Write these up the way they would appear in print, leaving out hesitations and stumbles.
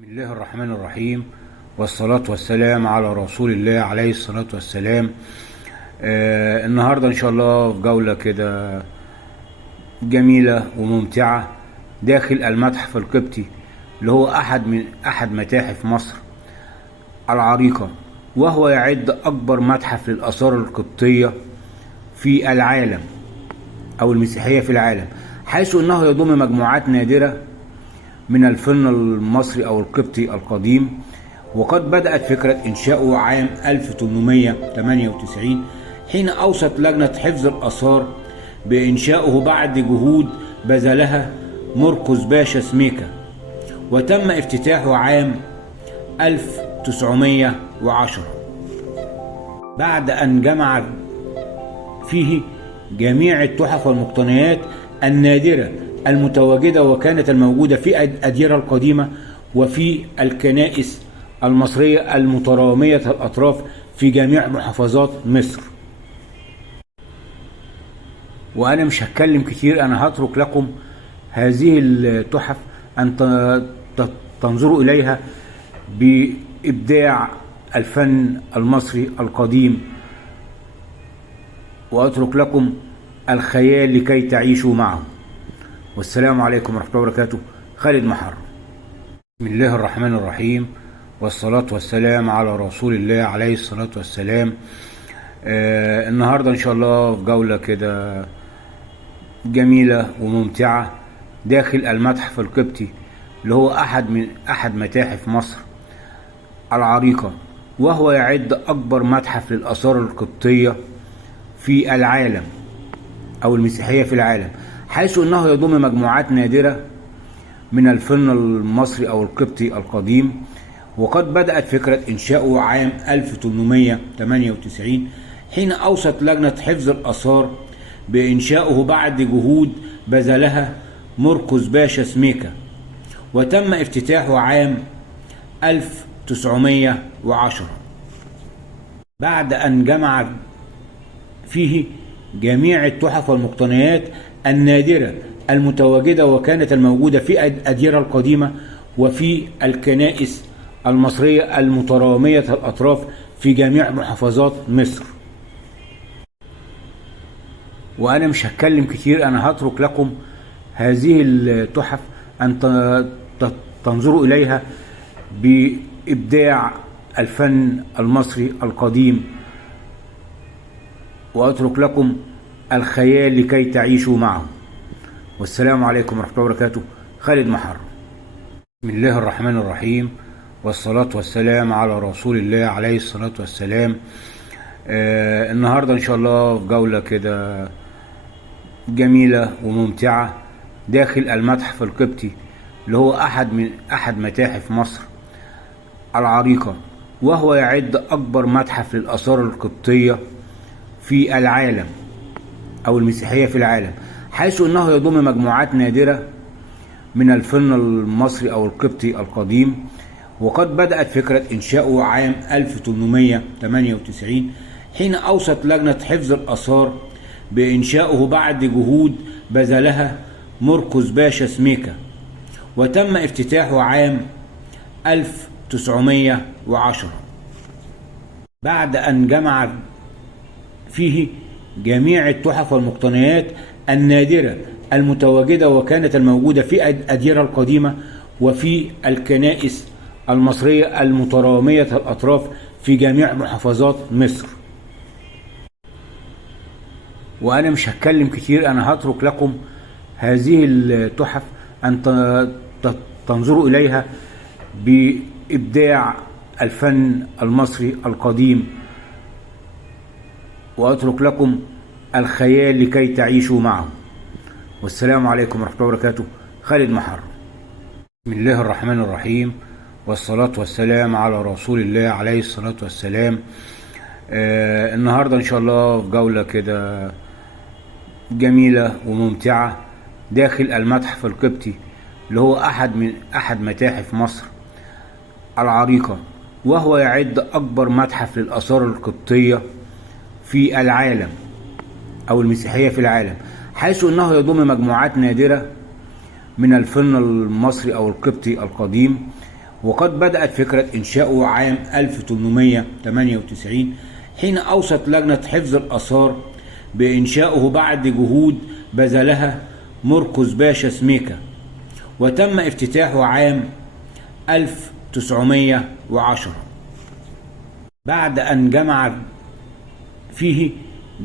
بسم الله الرحمن الرحيم، والصلاة والسلام على رسول الله عليه الصلاة والسلام. النهاردة إن شاء الله في جولة كده جميلة وممتعة داخل المتحف القبطي اللي هو أحد متاحف مصر العريقة، وهو يعد أكبر متحف للآثار القبطية في العالم أو المسيحية في العالم، حيث أنه يضم مجموعات نادرة من الفن المصري أو القبطي القديم. وقد بدأت فكرة إنشاؤه عام 1898 حين أوصت لجنة حفظ الآثار بإنشاؤه بعد جهود بذلها مرقس باشا سميكة، وتم افتتاحه عام 1910 بعد أن جمع فيه جميع التحف والمقتنيات النادرة المتواجدة وكانت الموجودة في الأديرة القديمة وفي الكنائس المصرية المترامية الأطراف في جميع محافظات مصر. وأنا مش هتكلم كتير، أنا هترك لكم هذه التحف أن تنظروا إليها بإبداع الفن المصري القديم، وأترك لكم الخيال لكي تعيشوا معه. والسلام عليكم ورحمة الله وبركاته. خالد محر. بسم الله الرحمن الرحيم، والصلاة والسلام على رسول الله عليه الصلاة والسلام. النهاردة إن شاء الله في جولة كده جميلة وممتعة داخل المتحف القبطي اللي هو أحد متاحف مصر العريقة، وهو يعد أكبر متحف للآثار القبطية في العالم أو المسيحية في العالم، حيث أنه يضم مجموعات نادرة من الفن المصري أو القبطي القديم. وقد بدأت فكرة إنشاؤه عام 1898 حين أوصت لجنة حفظ الآثار بإنشاؤه بعد جهود بذلها مرقس باشا سميكة، وتم افتتاحه عام 1910 بعد أن جمع فيه جميع التحف والمقتنيات النادرة المتواجدة وكانت الموجودة في الأديرة القديمة وفي الكنائس المصرية المترامية الأطراف في جميع محافظات مصر. وأنا مش هتكلم كتير، أنا هترك لكم هذه التحف أن تنظروا إليها بإبداع الفن المصري القديم، وأترك لكم الخيال لكي تعيشوا معه. والسلام عليكم ورحمة الله وبركاته. خالد محر. بسم الله الرحمن الرحيم، والصلاة والسلام على رسول الله عليه الصلاة والسلام. النهاردة إن شاء الله في جولة كده جميلة وممتعة داخل المتحف القبطي اللي هو أحد متاحف مصر العريقة، وهو يعد أكبر متحف للآثار القبطية في العالم أو المسيحية في العالم، حيث أنه يضم مجموعات نادرة من الفن المصري أو القبطي القديم. وقد بدأت فكرة إنشاؤه عام 1898 حين أوصت لجنة حفظ الآثار بإنشاؤه بعد جهود بذلها مرقس باشا سميكة، وتم افتتاحه عام 1910 بعد أن جمع فيه جميع التحف والمقتنيات النادرة المتواجدة وكانت الموجودة في الأديرة القديمة وفي الكنائس المصرية المترامية الأطراف في جميع محافظات مصر. وأنا مش هتكلم كتير، أنا هترك لكم هذه التحف أن تنظروا إليها بإبداع الفن المصري القديم، وأترك لكم الخيال لكي تعيشوا معه. والسلام عليكم ورحمة الله وبركاته. خالد محر. بسم الله الرحمن الرحيم، والصلاة والسلام على رسول الله عليه الصلاة والسلام. النهاردة إن شاء الله في جولة كده جميلة وممتعة داخل المتحف القبطي اللي هو أحد متاحف مصر العريقة، وهو يعد أكبر متحف للآثار القبطية في العالم أو المسيحية في العالم، حيث أنه يضم مجموعات نادرة من الفن المصري أو القبطي القديم. وقد بدأت فكرة إنشاؤه عام 1898 حين أوصت لجنة حفظ الآثار بإنشاؤه بعد جهود بذلها مرقس باشا سميكة، وتم افتتاحه عام 1910 بعد أن جمع فيه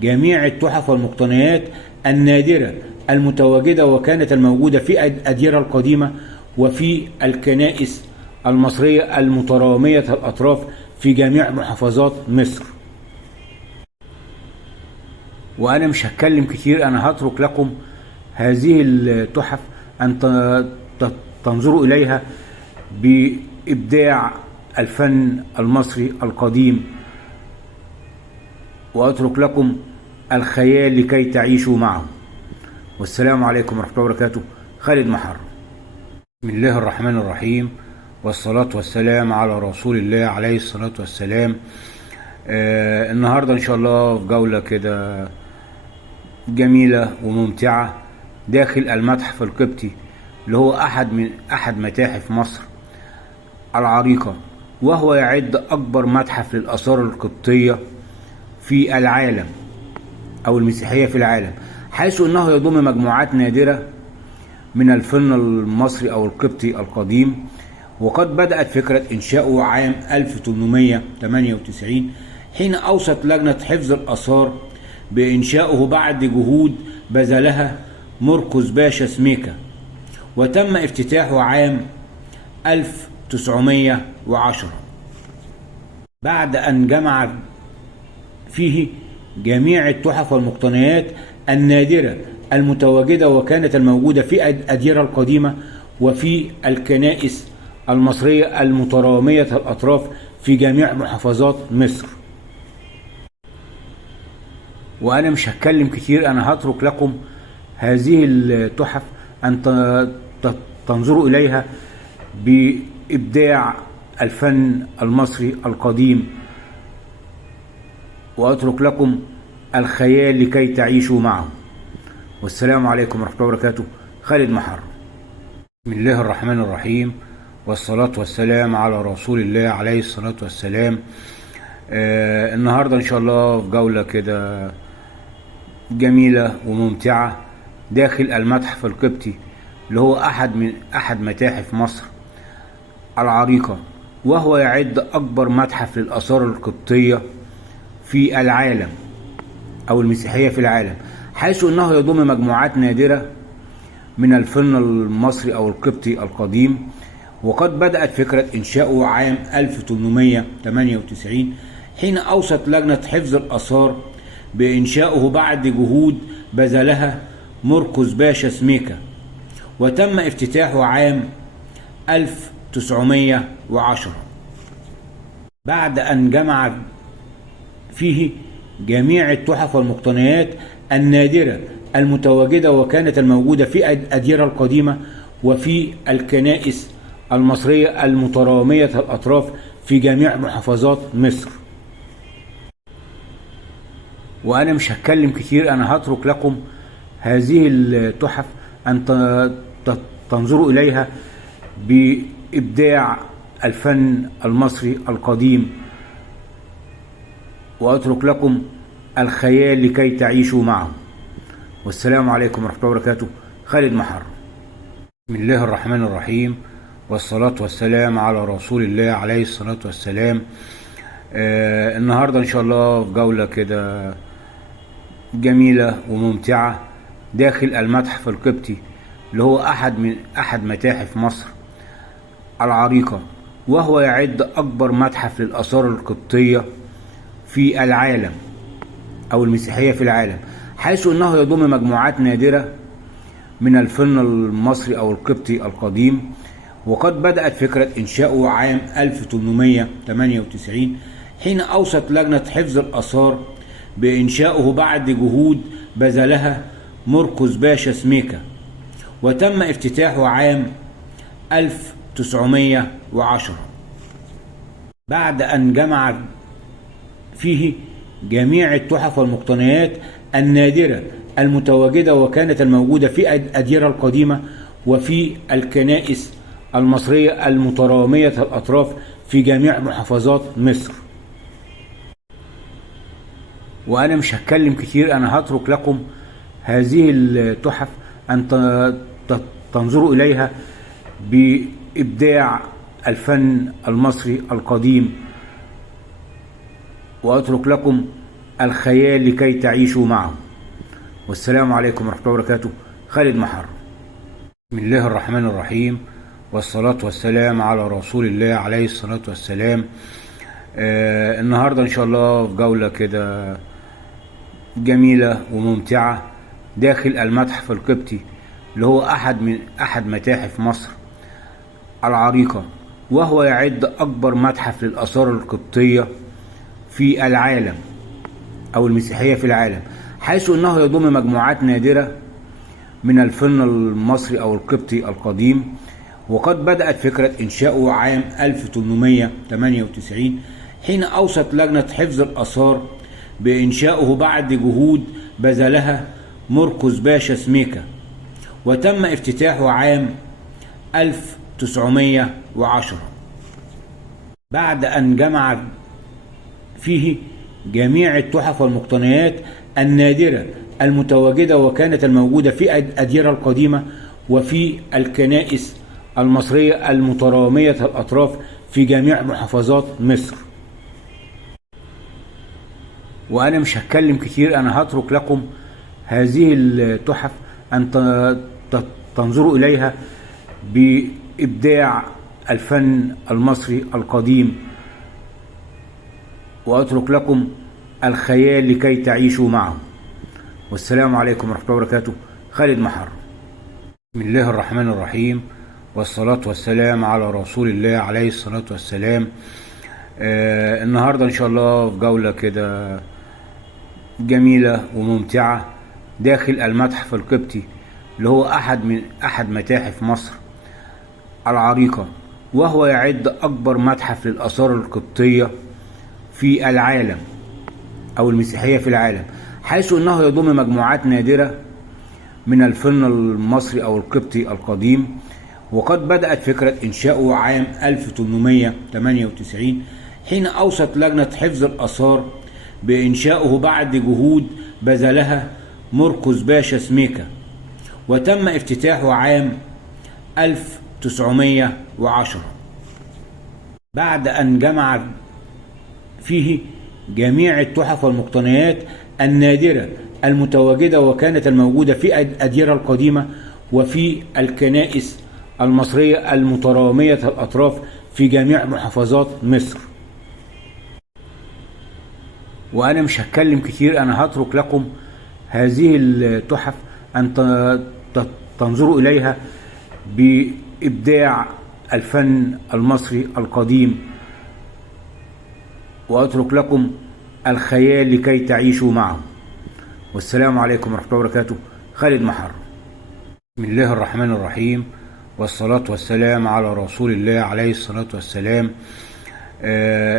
جميع التحف والمقتنيات النادرة المتواجدة وكانت الموجودة في الأديرة القديمة وفي الكنائس المصرية المترامية الأطراف في جميع محافظات مصر. وأنا مش هتكلم كتير، أنا هترك لكم هذه التحف أن تنظروا إليها بإبداع الفن المصري القديم، وأترك لكم الخيال لكي تعيشوا معه. والسلام عليكم ورحمة الله وبركاته. خالد محر. بسم الله الرحمن الرحيم، والصلاة والسلام على رسول الله عليه الصلاة والسلام. النهاردة إن شاء الله في جولة كده جميلة وممتعة داخل المتحف القبطي اللي هو أحد متاحف مصر العريقة، وهو يعد أكبر متحف للآثار القبطية في العالم أو المسيحية في العالم، حيث أنه يضم مجموعات نادرة من الفن المصري أو القبطي القديم. وقد بدأت فكرة إنشاؤه عام 1898 حين أوصت لجنة حفظ الآثار بإنشاؤه بعد جهود بذلها مرقس باشا سميكة، وتم افتتاحه عام 1910 بعد أن جمع فيه جميع التحف والمقتنيات النادرة المتواجدة وكانت الموجودة في الأديرة القديمة وفي الكنائس المصرية المترامية الأطراف في جميع محافظات مصر. وأنا مش هتكلم كتير، أنا هترك لكم هذه التحف أن تنظروا إليها بإبداع الفن المصري القديم، وأترك لكم الخيال لكي تعيشوا معه. والسلام عليكم ورحمة الله وبركاته. خالد محر. بسم الله الرحمن الرحيم، والصلاة والسلام على رسول الله عليه الصلاة والسلام. النهاردة إن شاء الله في جولة كده جميلة وممتعة داخل المتحف القبطي اللي هو أحد متاحف مصر العريقة، وهو يعد أكبر متحف للآثار القبطية في العالم أو المسيحية في العالم، حيث أنه يضم مجموعات نادرة من الفن المصري أو القبطي القديم. وقد بدأت فكرة إنشاؤه عام 1898 حين أوصت لجنة حفظ الآثار بإنشاؤه بعد جهود بذلها مرقس باشا سميكة، وتم افتتاحه عام 1910 بعد أن جمع فيه جميع التحف والمقتنيات النادرة المتواجدة وكانت الموجودة في الأديرة القديمة وفي الكنائس المصرية المترامية الأطراف في جميع محافظات مصر. وأنا مش هتكلم كتير، أنا هترك لكم هذه التحف أن تنظروا إليها بإبداع الفن المصري القديم، وأترك لكم الخيال لكي تعيشوا معه. والسلام عليكم ورحمة الله وبركاته. خالد محر. بسم الله الرحمن الرحيم، والصلاة والسلام على رسول الله عليه الصلاة والسلام. النهاردة إن شاء الله في جولة كده جميلة وممتعة داخل المتحف القبطي اللي هو أحد متاحف مصر العريقة، وهو يعد أكبر متحف للآثار القبطية في العالم أو المسيحية في العالم، حيث أنه يضم مجموعات نادرة من الفن المصري أو القبطي القديم. وقد بدأت فكرة إنشاؤه عام 1898 حين أوصت لجنة حفظ الآثار بإنشاؤه بعد جهود بذلها مرقس باشا سميكة، وتم افتتاحه عام 1910 بعد أن جمع فيه جميع التحف والمقتنيات النادرة المتواجدة وكانت الموجودة في الأديرة القديمة وفي الكنائس المصرية المترامية الأطراف في جميع محافظات مصر. وأنا مش هتكلم كتير، أنا هترك لكم هذه التحف أن تنظروا إليها بإبداع الفن المصري القديم، وأترك لكم الخيال لكي تعيشوا معه. والسلام عليكم ورحمة الله وبركاته. خالد محر. بسم الله الرحمن الرحيم، والصلاة والسلام على رسول الله عليه الصلاة والسلام. النهاردة إن شاء الله في جولة كده جميلة وممتعة داخل المتحف القبطي، اللي هو أحد متاحف مصر العريقة، وهو يعد أكبر متحف للآثار القبطية في العالم أو المسيحية في العالم، حيث أنه يضم مجموعات نادرة من الفن المصري أو القبطي القديم. وقد بدأت فكرة إنشاؤه عام 1898 حين أوصت لجنة حفظ الآثار بإنشاؤه بعد جهود بذلها مرقس باشا سميكة، وتم افتتاحه عام 1910 بعد أن جمع فيه جميع التحف والمقتنيات النادرة المتواجدة وكانت الموجودة في الأديرة القديمة وفي الكنائس المصرية المترامية الأطراف في جميع محافظات مصر. وأنا مش هتكلم كتير، أنا هترك لكم هذه التحف أن تنظروا إليها بإبداع الفن المصري القديم، وأترك لكم الخيال لكي تعيشوا معه. والسلام عليكم ورحمة الله وبركاته. خالد محر. بسم الله الرحمن الرحيم، والصلاة والسلام على رسول الله عليه الصلاة والسلام. النهاردة إن شاء الله في جولة كده جميلة وممتعة داخل المتحف القبطي، اللي هو أحد متاحف مصر العريقة، وهو يعد أكبر متحف للآثار القبطية في العالم أو المسيحية في العالم، حيث أنه يضم مجموعات نادرة من الفن المصري أو القبطي القديم. وقد بدأت فكرة إنشاؤه عام 1898 حين أوصت لجنة حفظ الآثار بإنشاؤه بعد جهود بذلها مرقس باشا سميكة، وتم افتتاحه عام 1910 بعد أن جمع فيه جميع التحف والمقتنيات النادرة المتواجدة وكانت الموجودة في الأديرة القديمة وفي الكنائس المصرية المترامية الأطراف في جميع محافظات مصر. وأنا مش هتكلم كتير، أنا هترك لكم هذه التحف أن تنظروا إليها بإبداع الفن المصري القديم، وأترك لكم الخيال لكي تعيشوا معه. والسلام عليكم ورحمة الله وبركاته. خالد محر. بسم الله الرحمن الرحيم، والصلاة والسلام على رسول الله عليه الصلاة والسلام.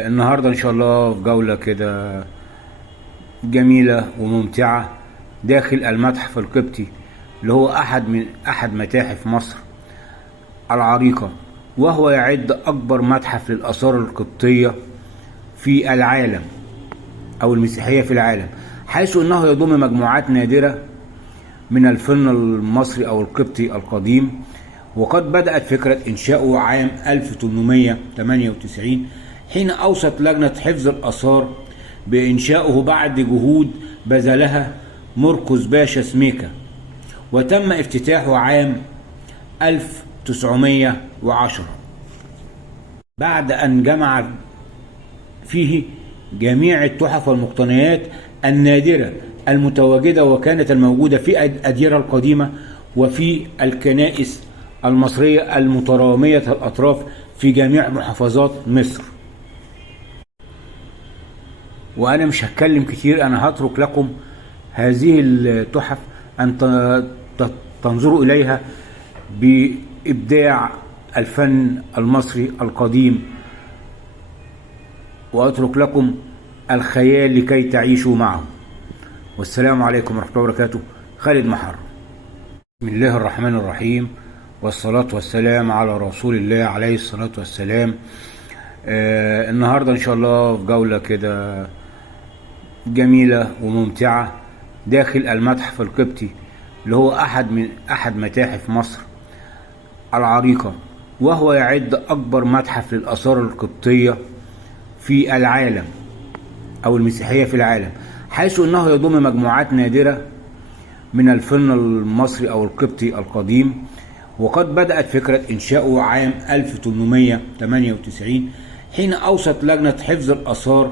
النهاردة إن شاء الله في جولة كده جميلة وممتعة داخل المتحف القبطي، اللي هو أحد متاحف مصر العريقة، وهو يعد أكبر متحف للآثار القبطية في العالم أو المسيحية في العالم، حيث أنه يضم مجموعات نادرة من الفن المصري أو القبطي القديم. وقد بدأت فكرة إنشاؤه عام 1898 حين أوصت لجنة حفظ الآثار بإنشاؤه بعد جهود بذلها مرقس باشا سميكة، وتم افتتاحه عام 1910 بعد أن جمع فيه جميع التحف والمقتنيات النادرة المتواجدة وكانت الموجودة في الأديرة القديمة وفي الكنائس المصرية المترامية الأطراف في جميع محافظات مصر. وأنا مش هتكلم كتير، أنا هترك لكم هذه التحف أن تنظروا إليها بإبداع الفن المصري القديم، وأترك لكم الخيال لكي تعيشوا معه. والسلام عليكم ورحمة الله وبركاته. خالد محر. بسم الله الرحمن الرحيم، والصلاة والسلام على رسول الله عليه الصلاة والسلام. النهاردة إن شاء الله في جولة كده جميلة وممتعة داخل المتحف القبطي، اللي هو أحد متاحف مصر العريقة، وهو يعد أكبر متحف للآثار القبطية في العالم أو المسيحية في العالم، حيث أنه يضم مجموعات نادرة من الفن المصري أو القبطي القديم. وقد بدأت فكرة إنشاؤه عام 1898 حين أوصت لجنة حفظ الآثار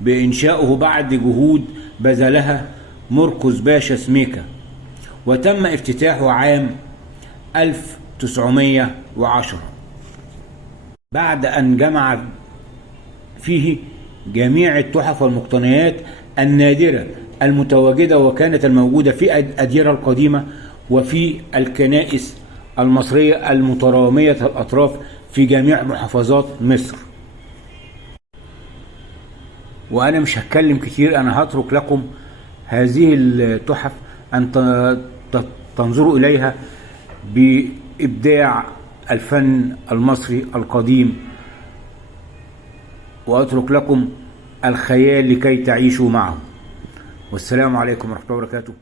بإنشاؤه بعد جهود بذلها مرقس باشا سميكا، وتم افتتاحه عام 1910 بعد أن جمع فيه جميع التحف والمقتنيات النادرة المتواجدة وكانت الموجودة في الأديرة القديمة وفي الكنائس المصرية المترامية الأطراف في جميع محافظات مصر. وأنا مش هتكلم كتير، أنا هترك لكم هذه التحف أن تنظروا إليها بإبداع الفن المصري القديم، وأترك لكم الخيال لكي تعيشوا معه. والسلام عليكم ورحمة الله وبركاته.